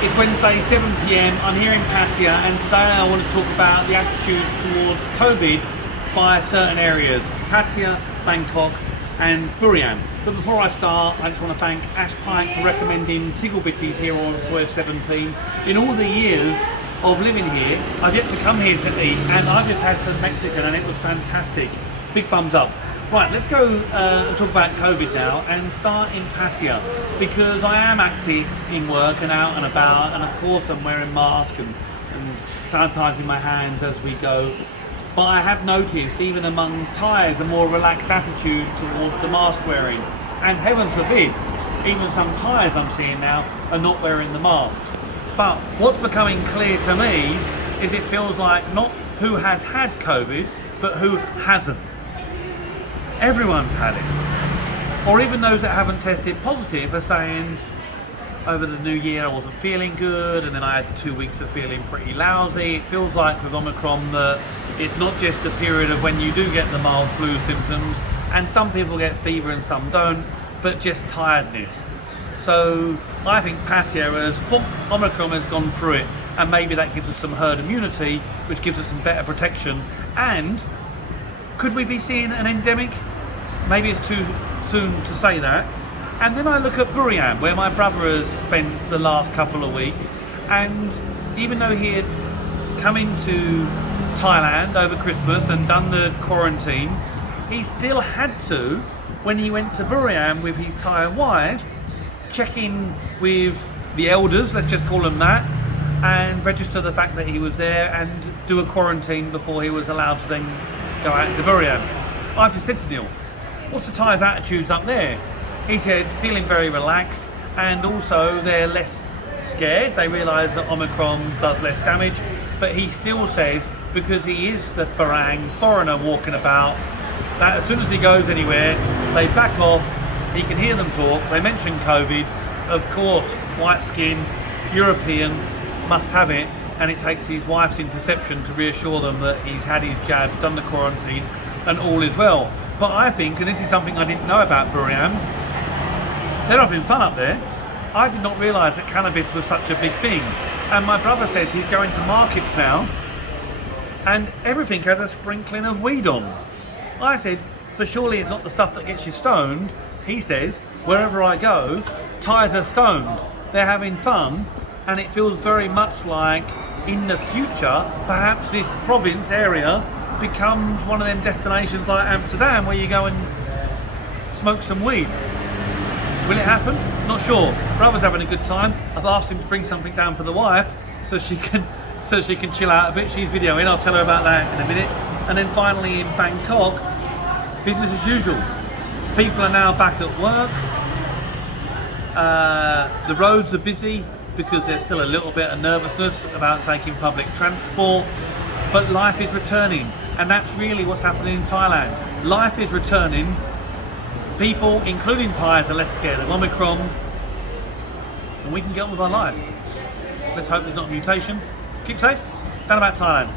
It's Wednesday, 7 p.m. I'm here in Pattaya, and today I want to talk about the attitudes towards COVID by certain areas: Pattaya, Bangkok, and Buriram. But before I start, I just want to thank Ash Pike for recommending Tiggle Bitties here on Soy 17. In all the years of living here, I've yet to come here to eat, and I've just had some Mexican, and it was fantastic. Big thumbs up. Right, let's go and talk about COVID now and start in Pattaya, because I am active in work and out and about, and of course I'm wearing masks and sanitising my hands as we go. But I have noticed even among Thais a more relaxed attitude towards the mask wearing, and heaven forbid, even some Thais I'm seeing now are not wearing the masks. But what's becoming clear to me is it feels like not who has had COVID, but who hasn't. Everyone's had it. Or even those that haven't tested positive are saying, over the new year I wasn't feeling good, and then I had 2 weeks of feeling pretty lousy. It feels like with Omicron that it's not just a period of when you do get the mild flu symptoms, and some people get fever and some don't, but just tiredness. So I think Pattaya Omicron has gone through it, and maybe that gives us some herd immunity, which gives us some better protection. And could we be seeing an endemic? Maybe it's too soon to say that. And then I look at Buriram, where my brother has spent the last couple of weeks, and even though he had come into Thailand over Christmas and done the quarantine, he still had to, when he went to Buriram with his Thai wife, check in with the elders, let's just call them that, and register the fact that he was there and do a quarantine before he was allowed to then go out to Buriram. I've just said to Neil, what's the Thais' attitudes up there? He said feeling very relaxed, and also they're less scared. They realise that Omicron does less damage, but he still says, because he is the foreigner walking about, that as soon as he goes anywhere, they back off, he can hear them talk, they mention COVID, of course, white skin, European, must have it, and it takes his wife's interception to reassure them that he's had his jab, done the quarantine, and all is well. But I think, and this is something I didn't know about Buriram, they're having fun up there. I did not realise that cannabis was such a big thing. And my brother says he's going to markets now, and everything has a sprinkling of weed on. I said, but surely it's not the stuff that gets you stoned. He says, wherever I go, Thais are stoned. They're having fun, and it feels very much like in the future, perhaps this province area becomes one of them destinations like Amsterdam where you go and smoke some weed. Will it happen? Not sure. Brother's having a good time. I've asked him to bring something down for the wife so she can chill out a bit. She's videoing, I'll tell her about that in a minute. And then finally in Bangkok, business as usual. People are now back at work. The roads are busy because there's still a little bit of nervousness about taking public transport, but life is returning, and that's really what's happening in Thailand. Life is returning. People, including Thais, are less scared of Omicron, and we can get on with our life. Let's hope there's not a mutation. Keep safe. Down about Thailand.